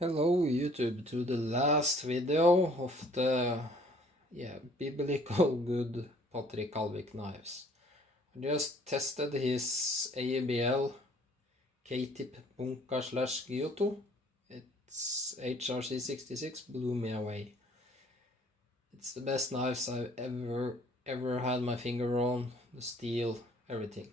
Hello YouTube, to the last video of the biblical good Patrik carlvik knives. I just tested his ABL K-tip bunker / Giotto. It's HRC 66, blew me away. It's the best knives I've ever had my finger on, the steel, everything.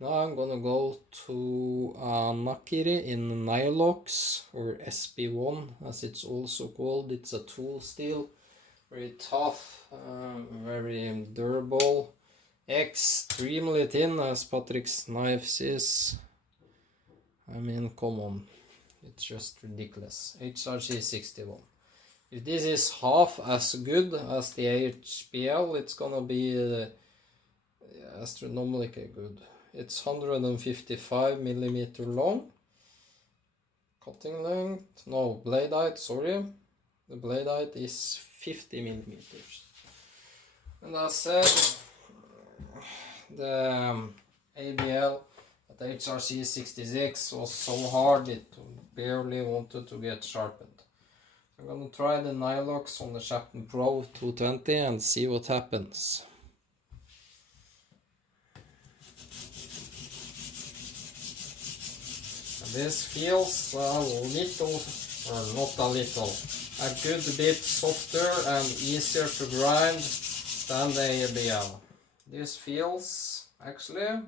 Now I'm gonna go to nakiri in niolox, or SB1 as it's also called. It's a tool steel, very tough, very durable, extremely thin as Patrik's knives is. I mean, come on, it's just ridiculous. HRC 61. If this is half as good as the HBL, it's gonna be astronomically good. It's 155 millimeter long. Cutting length, no, blade height, sorry. The blade height is 50 millimeters. And I said the ABL at HRC 66 was so hard it barely wanted to get sharpened. I'm gonna try the niolox on the Sharpen Pro 220 and see what happens. This feels a little, or not a little, a good bit softer and easier to grind than the ABL. This feels actually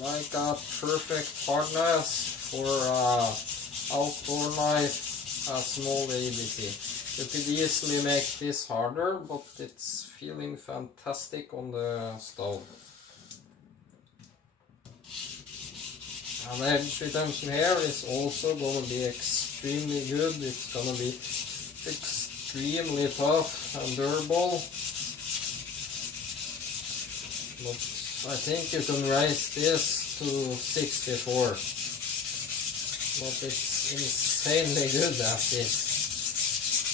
like a perfect hardness for an outdoor knife, a small ABC. You could easily make this harder, but it's feeling fantastic on the stove. And the edge retention here is also going to be extremely good. It's going to be extremely tough and durable. But I think you can raise this to 64. But it's insanely good as is.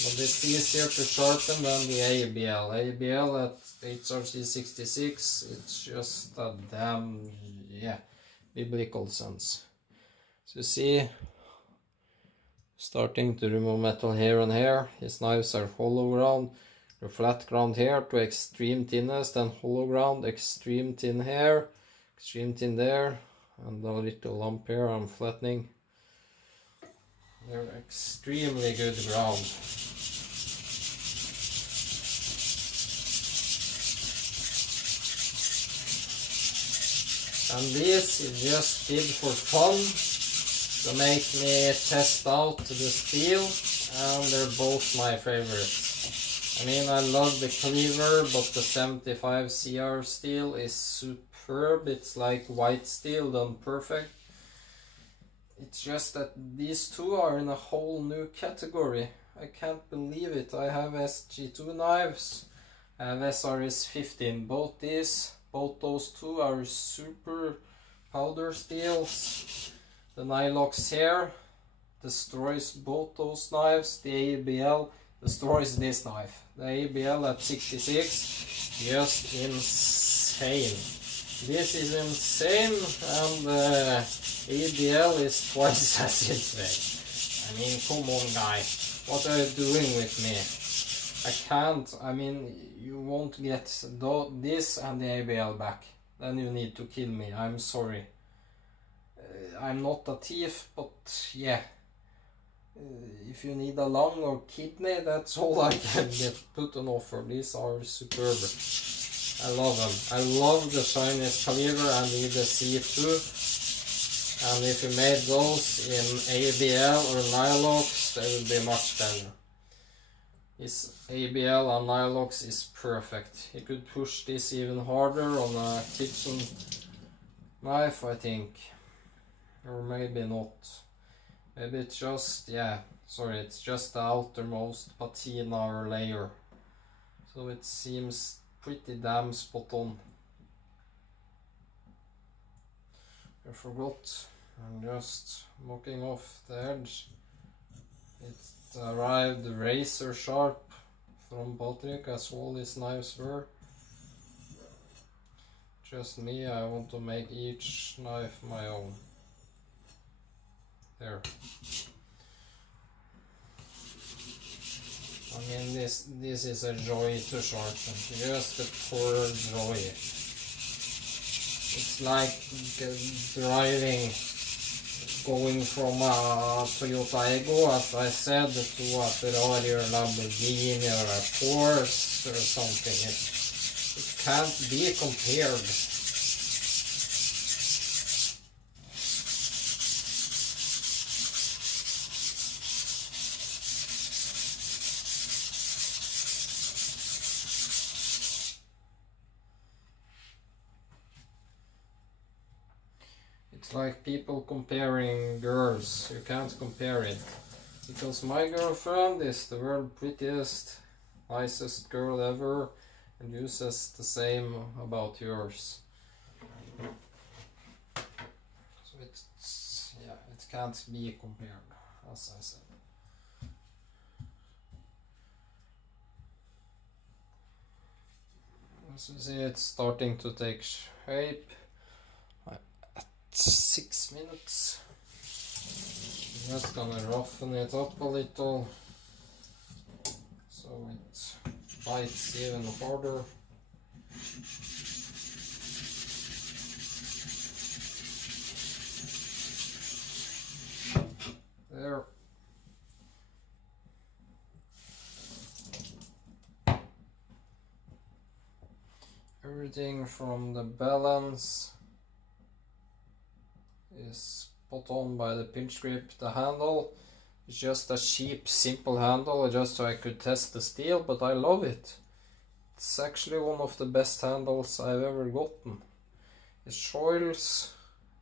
But it's easier to sharpen than the ABL. ABL at HRC 66, it's just a damn, biblical sense. So you see, starting to remove metal here and here. His knives are hollow ground, the flat ground here to extreme thinness, then hollow ground, extreme thin here, extreme thin there, and a little lump here I'm flattening. They're extremely good ground. And this is just did for fun, to make me test out the steel, and they're both my favorites. I mean, I love the cleaver, but the 75 CR steel is superb. It's like white steel done perfect. It's just that these two are in a whole new category. I can't believe it. I have SG2 knives, I have SRS 15, both those two are super powder steels. The niolox here destroys both those knives. The ABL destroys this knife. The ABL at 66, just insane. This is insane, and the ABL is twice as insane. I mean, come on, guy, what are you doing with me? I can't, I mean, you won't get this and the ABL back. Then you need to kill me, I'm sorry. I'm not a thief, but yeah. If you need a lung or kidney, that's all I can get put on offer. These are superb. I love them. I love the Chinese caliber and the C2. And if you made those in ABL or niolox, they would be much better. This ABL and niolox is perfect. You could push this even harder on a kitchen knife, I think. Or maybe not. Maybe it's just, it's just the outermost patina or layer. So it seems pretty damn spot on. I forgot. I'm just knocking off the edge. It's arrived razor sharp from Patrik, as all his knives were. Just me, I want to make each knife my own. There. this is a joy to sharpen, just a pure joy. It's like driving, going from a Toyota Ego, as I said, to a Ferrari or Lamborghini or a Porsche or something. It can't be compared. It's like people comparing girls. You can't compare it. Because my girlfriend is the world's prettiest, nicest girl ever, and uses the same about yours. So it's, yeah, it can't be compared, as I said. As you see, it's starting to take shape. 6 minutes. I'm just gonna roughen it up a little so it bites even harder. There. Everything from the balance is put on by the pinch grip. The handle is just a cheap, simple handle, just so I could test the steel, but I love it. It's actually one of the best handles I've ever gotten. It shoils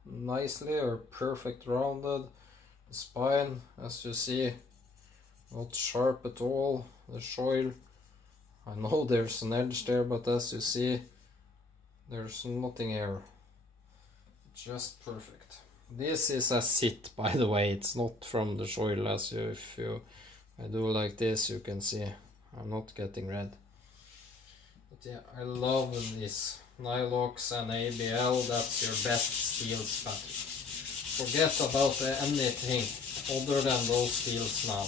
nicely, or perfect rounded. The spine, as you see, not sharp at all. The shoil, I know there's an edge there, but as you see, there's nothing here. Just perfect. This is a sit, by the way. It's not from the shoil. As you, if you I do like this, you can see I'm not getting red. But yeah, I love this niolox and ABL. That's your best steels, Patrik. Forget about anything other than those steels now.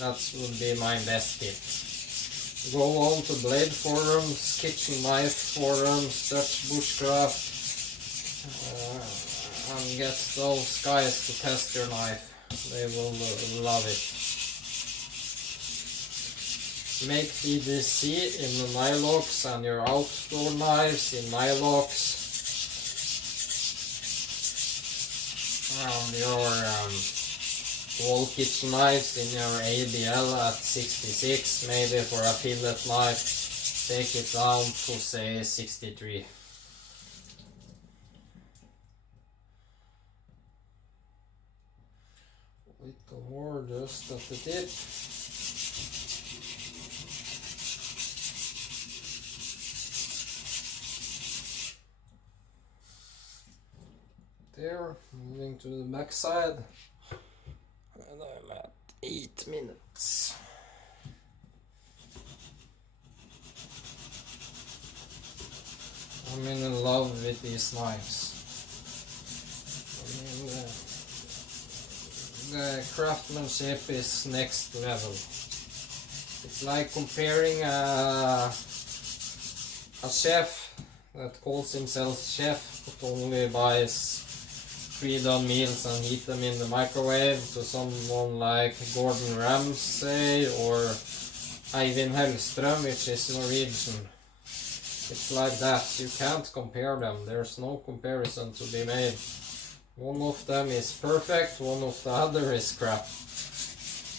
That would be my best tip. Go on to blade forums, kitchen knife forums, Dutch bushcraft, and get those guys to test your knife. They will love it. Make PDC in the niolox and your outdoor knives in niolox, and your wall kitchen knives in your ABL at 66, maybe for a fillet knife take it down to say 63. Little more just at the tip. There, moving to the back side, and I'm at 8 minutes. I'm in love with these knives. I mean, the craftsmanship is next level. It's like comparing a chef that calls himself chef but only buys pre-done meals and heat them in the microwave to someone like Gordon Ramsay or Eivind Hellstrøm, which is Norwegian. It's like that. You can't compare them. There's no comparison to be made. One of them is perfect, one of the other is crap.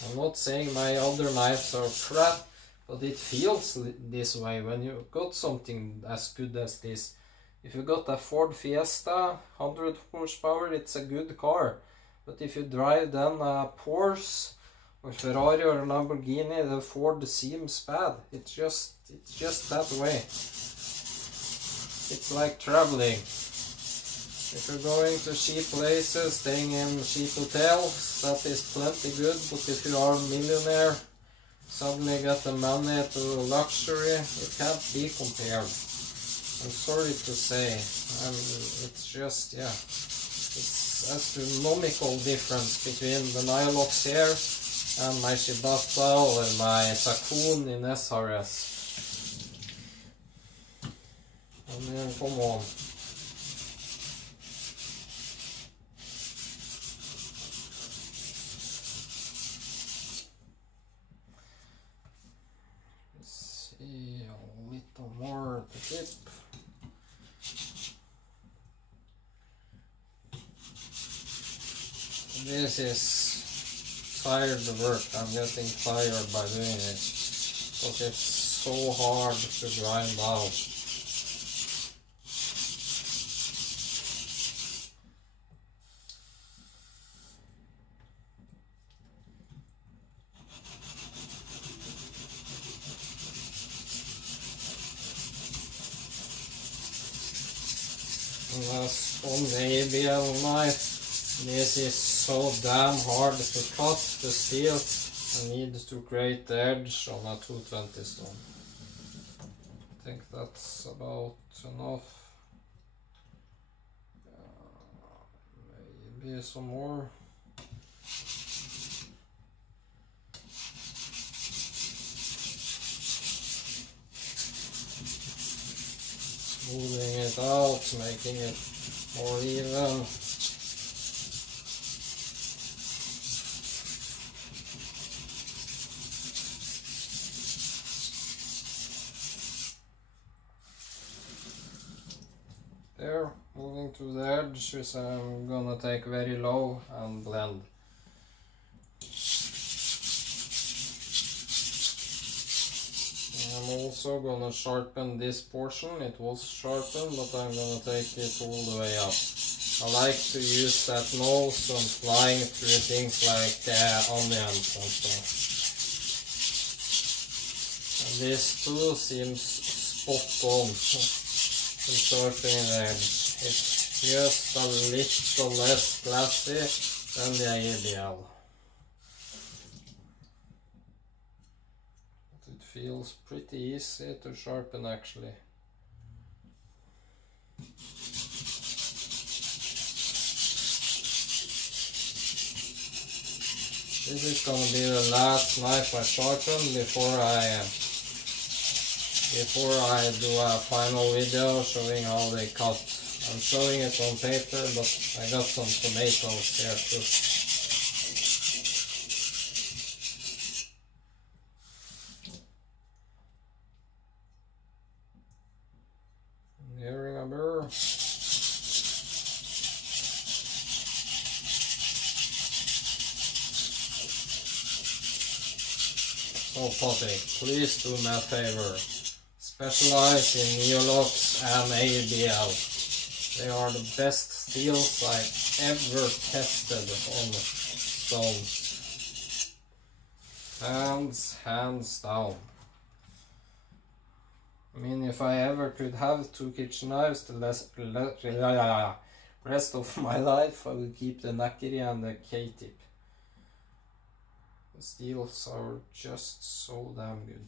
I'm not saying my other knives are crap, but it feels this way when you got something as good as this. If you got a Ford Fiesta, 100 horsepower, it's a good car. But if you drive then a Porsche or Ferrari or a Lamborghini, the Ford seems bad. It's just that way. It's like traveling. If you're going to cheap places, staying in cheap hotels, that is plenty good. But if you are a millionaire, suddenly get the money to luxury, it can't be compared. I'm sorry to say, it's just, yeah, it's astronomical difference between the niolox here and my shibata or my sakun in SRS. I mean, come on. Let's see, a little more at the tip. This is tired work. I'm getting tired by doing it because it's so hard to grind out. And as on the ABL knife, this is so damn hard to cut the steel. I need to create the edge on a 220 stone. I think that's about enough. Maybe some more. Smoothing it out, making it more even. There, moving to the edge, which I'm gonna take very low and blend. I'm also gonna sharpen this portion. It was sharpened, but I'm gonna take it all the way up. I like to use that nose when flying through things like onions and stuff. And this too seems spot on. And sharpening the edge. It's just a little less glassy than the ABL. But it feels pretty easy to sharpen actually. This is gonna be the last knife I sharpen before I do a final video showing how they cut. I'm showing it on paper, but I got some tomatoes here too. Nearing a burr. So Patrik, please do me a favor. Specialize in niolox and ABL. They are the best steels I've ever tested on stones. Hands down. I mean, if I ever could have 2 kitchen knives the rest of my life, I would keep the nakiri and the K-tip. The steels are just so damn good.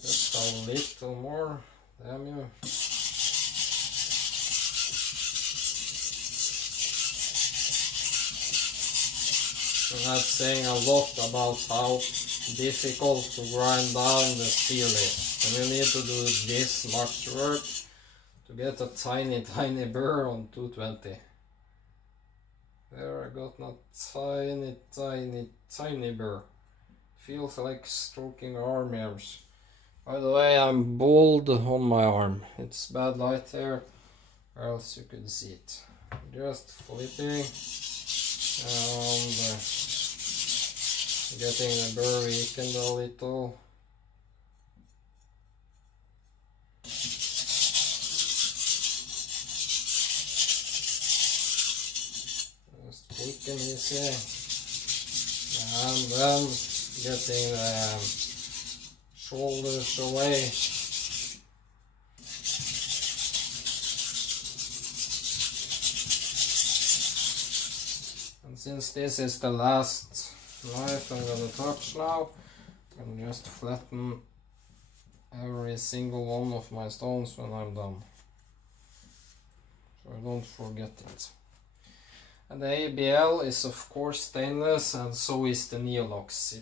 Just a little more, damn you. And that's saying a lot about how difficult to grind down the steel is. And you need to do this much work to get a tiny burr on 220. There I got a tiny burr. Feels like stroking arm hairs. By the way, I'm bald on my arm. It's bad light here, or else you could see it. Just flipping and getting the burr weakened a little. Just quick and easy. And then getting the shoulders away. And since this is the last knife I'm gonna touch now, I'm just flatten every single one of my stones when I'm done, so I don't forget it. And the ABL is of course stainless, and so is the niolox.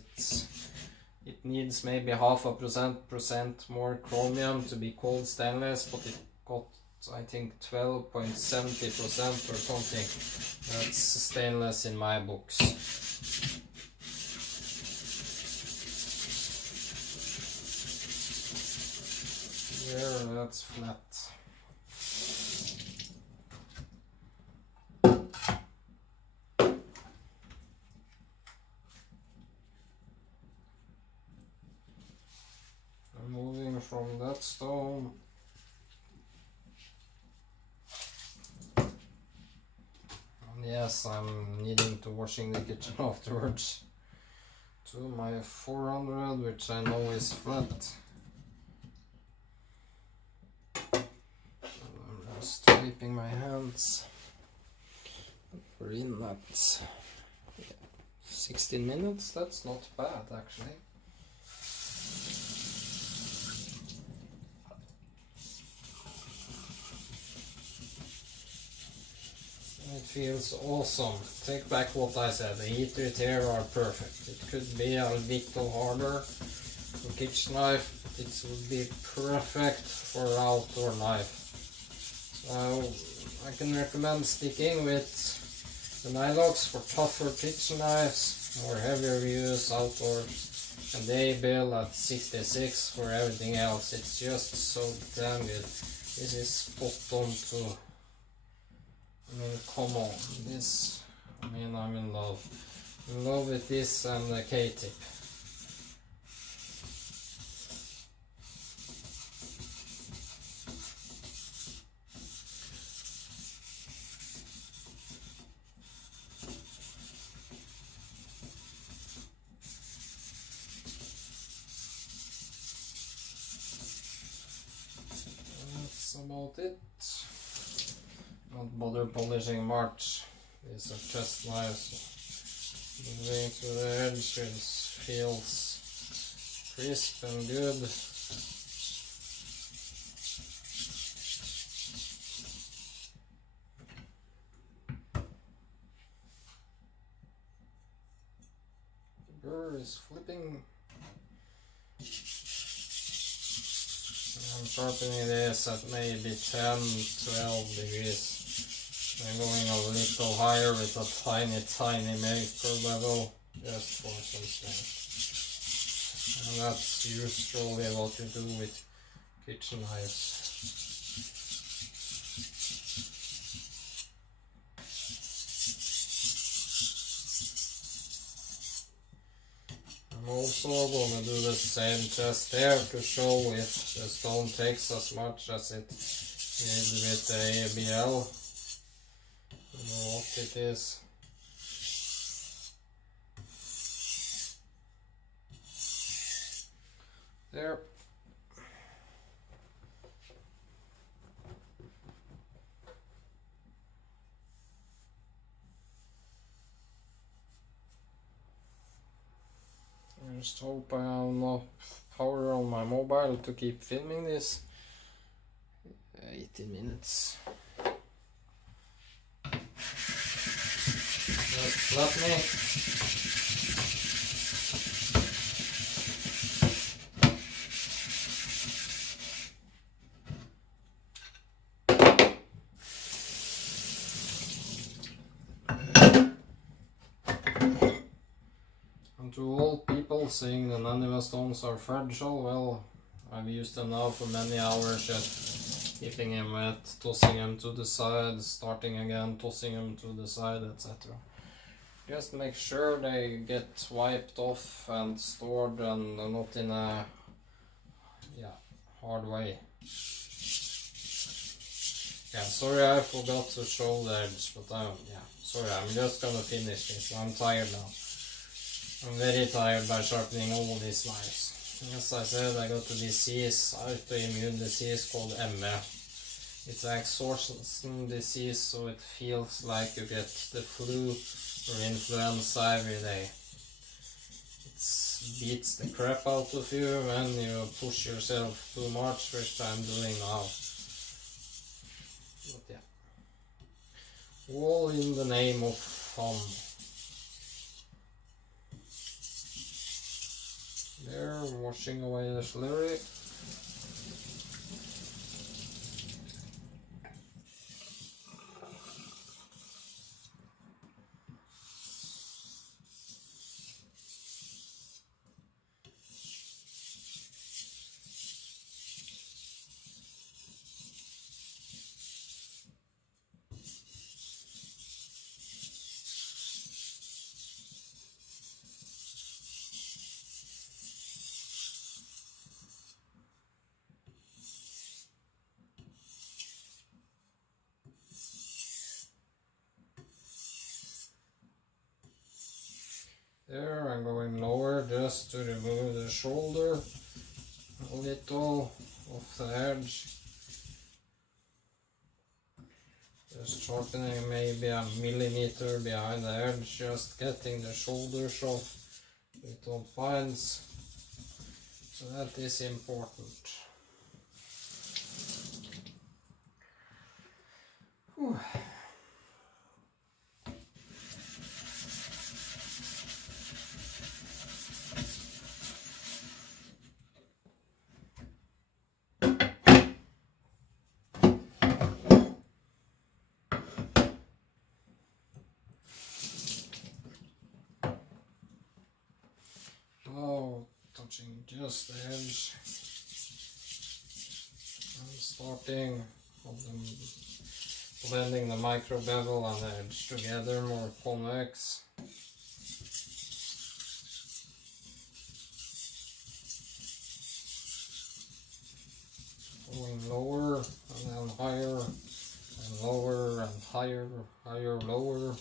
It needs maybe 0.5% more chromium to be called stainless, but it got, I think, 12.70% or something. That's stainless in my books. There, that's flat. I'm moving from that stone. And yes, I'm needing to washing the kitchen afterwards. To my 400, which I know is flat. I'm just wiping my hands. We're in that 16 minutes. That's not bad actually. It feels awesome. Take back what I said, the heaters here are perfect. It could be a little harder for kitchen knife, but it would be perfect for outdoor knife. So I can recommend sticking with the niolox for tougher kitchen knives, more heavier use outdoors, and the A-bill at 66 for everything else. It's just so damn good. This is spot on too. I mean, come on, this, I mean, I'm in love. In love with this and the K-tip. That's about it. Not bother polishing much. These are chest knives. Moving to the edge, it feels crisp and good. The burr is flipping. I'm sharpening this at maybe 10-12 degrees. I'm going a little higher with a tiny maker bevel just for some strength. And that's usually what you do with kitchen knives. I'm also going to do the same test there to show if the stone takes as much as it did with the ABL. You know what it is. There. I just hope I have enough power on my mobile to keep filming this. 18 minutes. Let me. And to all people saying the Nanima stones are fragile, well, I've used them now for many hours, just keeping them wet, tossing them to the side, starting again, tossing them to the side, etc. Just make sure they get wiped off and stored and not in a hard way. Yeah, sorry I forgot to show the edge, but sorry, I'm just gonna finish this. I'm tired now. I'm very tired by sharpening all these knives. As I said, I got a disease, autoimmune disease called ME. It's an exhaustion disease, so it feels like you get the flu or influenza every day. It beats the crap out of you when you push yourself too much, which I'm doing now. But yeah. All in the name of fun. There, washing away the slurry. There, I'm going lower just to remove the shoulder a little off the edge. Just sharpening maybe a millimeter behind the edge, just getting the shoulders off little fines. So that is important. Whew. Now touching just the edge and starting on the blending the micro bevel and the edge together more convex. Going lower and then higher and lower and higher, higher, lower.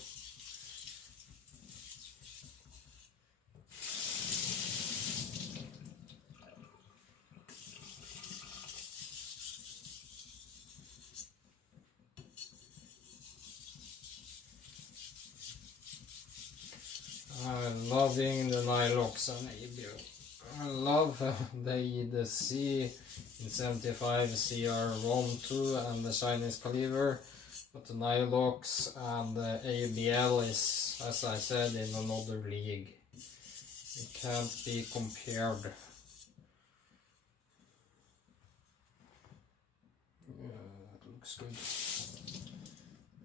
I'm loving the niolox and ABL. I love the C in 75 CR1-2 and the Chinese caliber, but the niolox and the ABL is, as I said, in another league. It can't be compared. That looks good.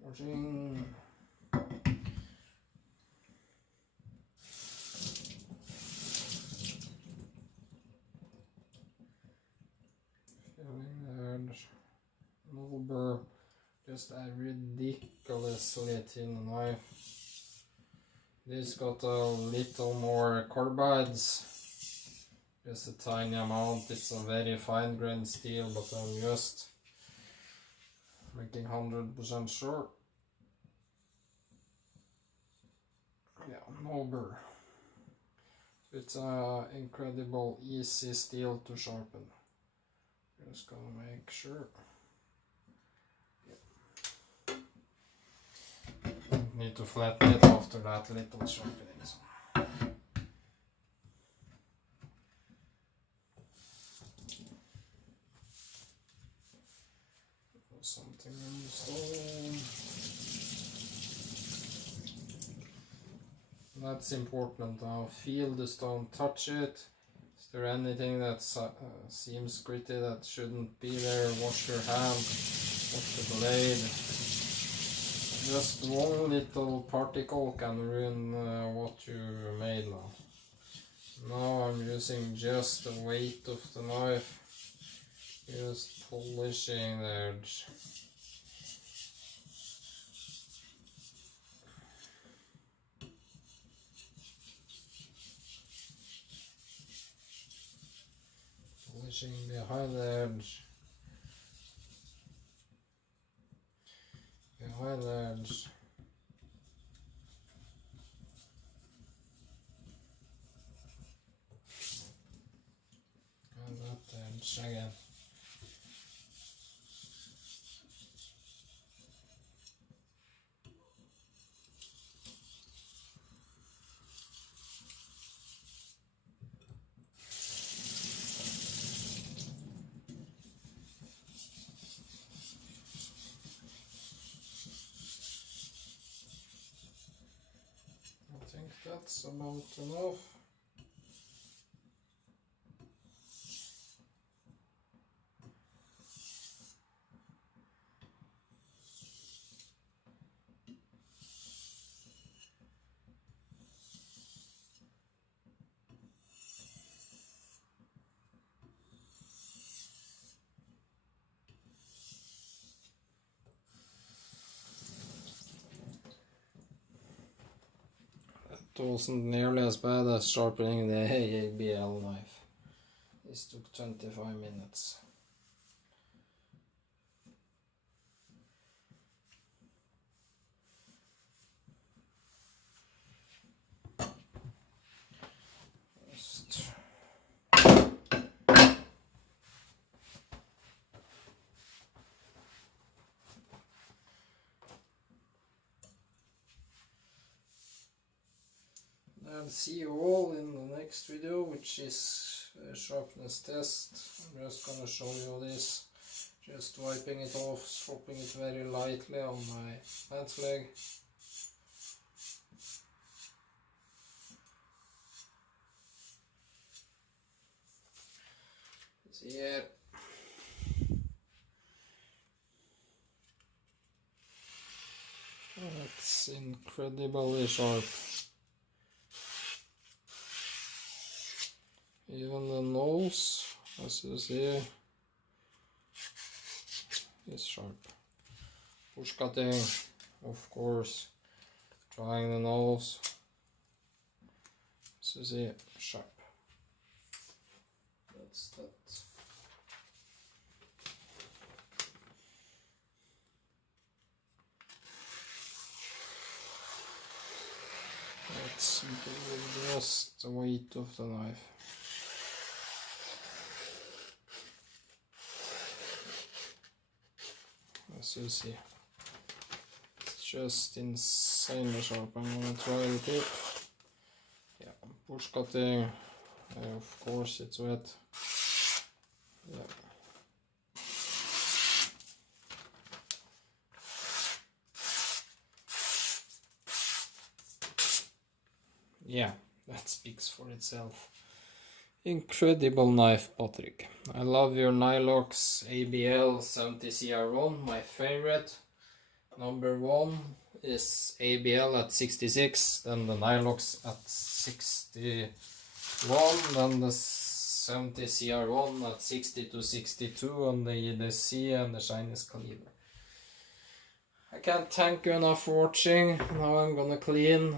Watching. Over just a ridiculously thin knife. This got a little more carbides, just a tiny amount. It's a very fine grained steel, but I'm just making 100% sure. Yeah, no burr. It's a incredible easy steel to sharpen. Just gonna make sure. Need to flatten it after that little sharpening. So. Something in the stone. That's important now. Feel the stone, touch it. Is there anything that seems gritty that shouldn't be there? Wash your hand, wash the blade. Just one little particle can ruin what you made now. Now I'm using just the weight of the knife, just polishing the edge. Polishing behind the edge. Behind the edge. And that edge again. That's about enough. It wasn't nearly as bad as sharpening the ABL knife. This took 25 minutes. Just I'll see you all in the next video, which is a sharpness test. I'm just gonna show you this. Just wiping it off, swapping it very lightly on my pants leg. See here. That's incredibly sharp. Even the nose, as you see, is sharp. Push cutting, of course, trying the nose, as you see, sharp. That's that. Let's just the weight of the knife. As you see, it's just insanely sharp. I'm gonna try the tip. Yeah, push cutting. Of course, it's wet. Yeah. Yeah, that speaks for itself. Incredible knife, Patrik. I love your niolox ABL 70CR1, my favorite. Number 1 is ABL at 66, then the niolox at 61, then the 70CR1 at 60 to 62 on the EDC and the Chinese caliber. I can't thank you enough for watching. Now I'm gonna clean.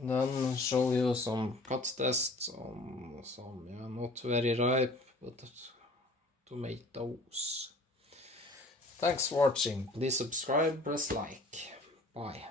Then show you some cut tests on some, yeah, not very ripe, but tomatoes. Thanks for watching. Please subscribe, press like. Bye.